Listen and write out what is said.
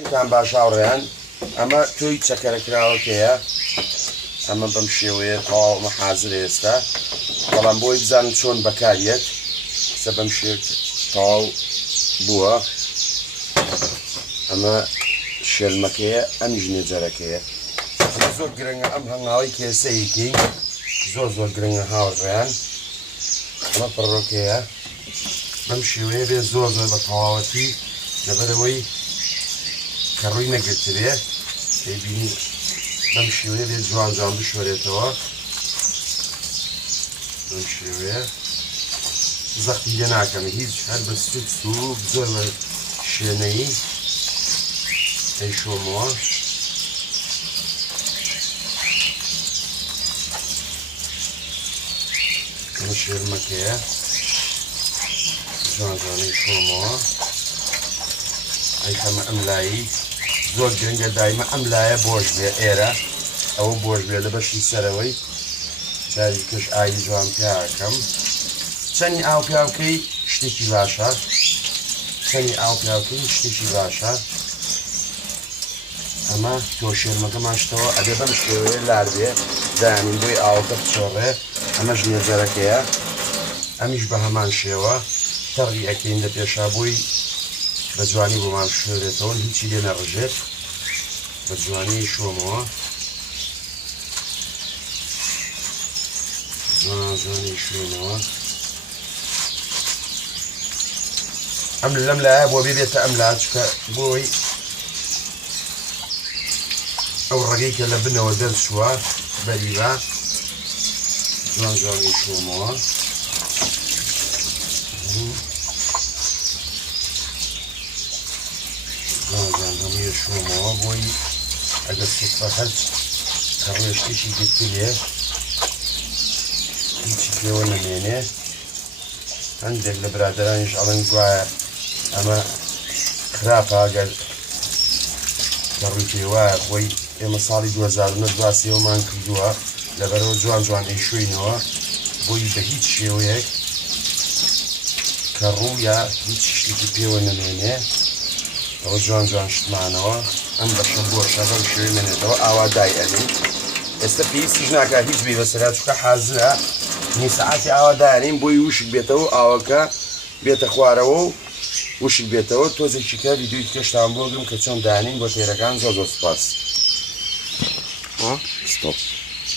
ئیتان باش هاوڕێیان ئەمە تۆی چەکەرەکراوەکەیە ئەمە بەم شێوەیە تەواو حازر ئێستا بەڵام بۆی بزانم چۆن بەکارێت کە بەم شێوە تەواو بووە ئەمە شێلمەکەیە ئەمیش نێجەرەکەیە زۆر گرنگە ئەم هەنگاوی کێسەیەکی زۆر گرنگە هاوڕێیان ئەمە پڕۆکەیە بەم شێوەیە بێ زۆر بە تەواوەتی لەبەرەوەی کە ڕووی نەگرتبێ دەیبینی بەم شێوەیە بێ جوان بشۆرێتەوە بەم شێوەیە زەختی لێ ناکەم هیچ هەر بە سوکس و زۆر بە شوێنەیی دەیشۆمەوە ئەمە شێرمەکەیە جوانجوانەی شۆمەوە ئەیکەمە ئەم لایی زۆر گرنگە دایمە ئەم لایە بۆش بێ ئێرە ئەوە بۆش بێ لە بەشی سەرەوەی جاری کەش ئاوی جوان پیاکەم چەندی ئاو پیاوکەی شتێکی باشە چەندی ئاو پیاوکەی شتێکی باشە ئەمە تۆ شێرمەکەمان شتەوە ئەبێ بەم شێوەیە لار بێ دایانین بۆی ئاوەکە بچۆڕێ ئەمەش نێجەرەکەیە ئەمیش بە هەمان شێوە تەڕی ئەکەین لە پێشابووی بە جوانی بۆمان شوێرێتەوە هیچی لێ نەڕژێت بە جوانی شۆمەوە جوانی شوێنەوە ئەم لەم لایە بۆ بێتە ئەم لا چکە بۆی ئەو ڕێگەی کە لە بنەوە دەرچووە بەریبە جوانی شۆمەوە هەموویە شۆمەوە بۆی ئەگەر سوپە هەرچ کە ڕێشتێکی گرتلێ هیچی پێوە نەمێنێ هەندێک لە برادرانیش ئەڵەن گوایە ئەمە خراپە ئەگەر کە ڕووی پێ وایە خۆی ئێمە ساڵی 2009 کردووە لەبەرەوە جوان ئەیشوێنەوە بۆی بە هیچ شێوەیەک کە ڕوویە هیچ شتێکی پێوە نەمێنێ ئەوە جوان شتمانەوە ئەم بەشە بۆشە بەم شێوەی مێنێتەوە ئاوادای ئەنین ئێستا پێویستیش ناکە هیچ بێ بەسەرا چکە حازرە نی سەعاتی ئاوادایانین بۆی وشک بێتەوە ئاوەکە بێتە خوارەوە و وشک بێتەوە تۆزێکی کە ویدیۆی کەشتان بۆ بگرم کە چۆن دانین بۆ تێرەکان زۆر سوپاس. ستۆپ.